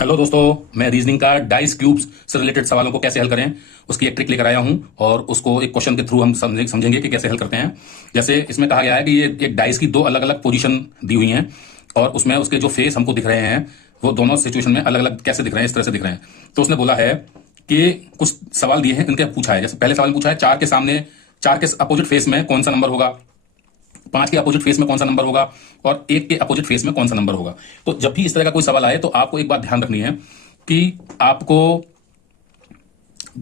Hello दोस्तों, मैं reasoning का डाइस क्यूब्स से रिलेटेड सवालों को कैसे हल करें उसकी एक ट्रिक लेकर आया हूं और उसको एक क्वेश्चन के थ्रू हम समझेंगे कि कैसे हल करते हैं। जैसे इसमें कहा गया है कि ये एक डाइस की दो अलग अलग पोजीशन दी हुई हैं और उसमें उसके जो फेस हमको दिख रहे हैं वो दोनों सिचुएशन में अलग अलग कैसे दिख रहे हैं, इस तरह से दिख रहे हैं। तो उसने बोला है कि कुछ सवाल दिए हैं, इनके पूछा है। जैसे पहले सवाल पूछा है चार के अपोजिट फेस में कौन सा नंबर होगा, 5 के अपोजिट फेस में कौन सा नंबर होगा और 1 के अपोजिट फेस में कौन सा नंबर होगा। तो जब भी इस तरह का कोई सवाल आए तो आपको एक बात ध्यान रखनी है कि आपको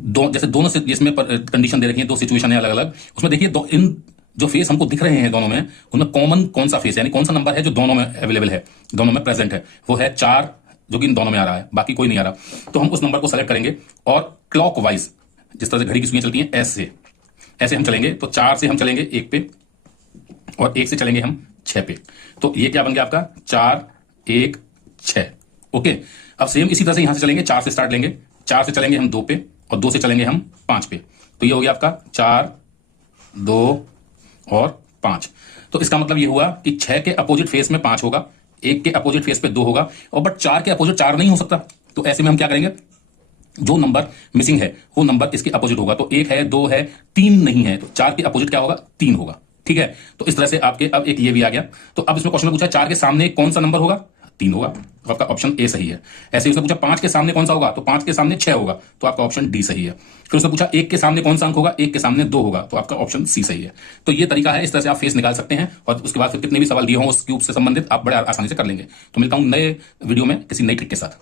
जैसे दोनों से जिसमें कंडीशन दे रखी है, दो सिचुएशन है अलग अलग, उसमें देखिए इन जो फेस हमको दिख रहे हैं दोनों में, उनमें कॉमन कौन सा फेस यानी कौन सा नंबर है जो दोनों में अवेलेबल है, दोनों में प्रेजेंट है, वो है 4, जो कि इन दोनों में आ रहा है, बाकी कोई नहीं आ रहा। तो हम उस नंबर को सेलेक्ट करेंगे और क्लॉकवाइज, जिस तरह से घड़ी की सुइयां चलती हैं ऐसे हम चलेंगे। तो 4 से हम चलेंगे 1 पे और 1 से चलेंगे हम 6 पे। तो ये क्या बन गया आपका 4 1 6। ओके, अब सेम इसी तरह से यहां से चलेंगे, 4 से स्टार्ट लेंगे, 4 से चलेंगे हम 2 पे और 2 से चलेंगे हम 5 पे। तो ये हो गया आपका 4 2 और 5। तो इसका मतलब ये हुआ कि 6 के अपोजिट फेस में 5 होगा, 1 के अपोजिट फेस पे 2 होगा, और बट 4 के अपोजिट 4 नहीं हो सकता। तो ऐसे में हम क्या करेंगे, जो नंबर मिसिंग है वो नंबर इसके अपोजिट होगा। तो 1 है, 2 है, 3 नहीं है, तो 4 के अपोजिट क्या होगा, 3 होगा। ठीक है, तो इस तरह से आपके अब एक ये भी आ गया। तो अब इसमें क्वेश्चन में पूछा 4 के सामने कौन सा नंबर होगा, 3 होगा, तो आपका ऑप्शन ए सही है। ऐसे ही उसने पूछा 5 के सामने कौन सा होगा, तो 5 के सामने 6 होगा, तो आपका ऑप्शन डी सही है। फिर उसने पूछा 1 के सामने कौन सा अंक होगा, 1 के सामने 2 होगा, तो आपका ऑप्शन सी सही है। तो ये तरीका है, इस तरह से आप फेस निकाल सकते हैं और उसके बाद फिर कितने भी सवाल दिए हों उस क्यूब से संबंधित आप बड़े आसानी से कर लेंगे। तो मिलता हूं नए वीडियो में किसी नई ट्रिक के साथ।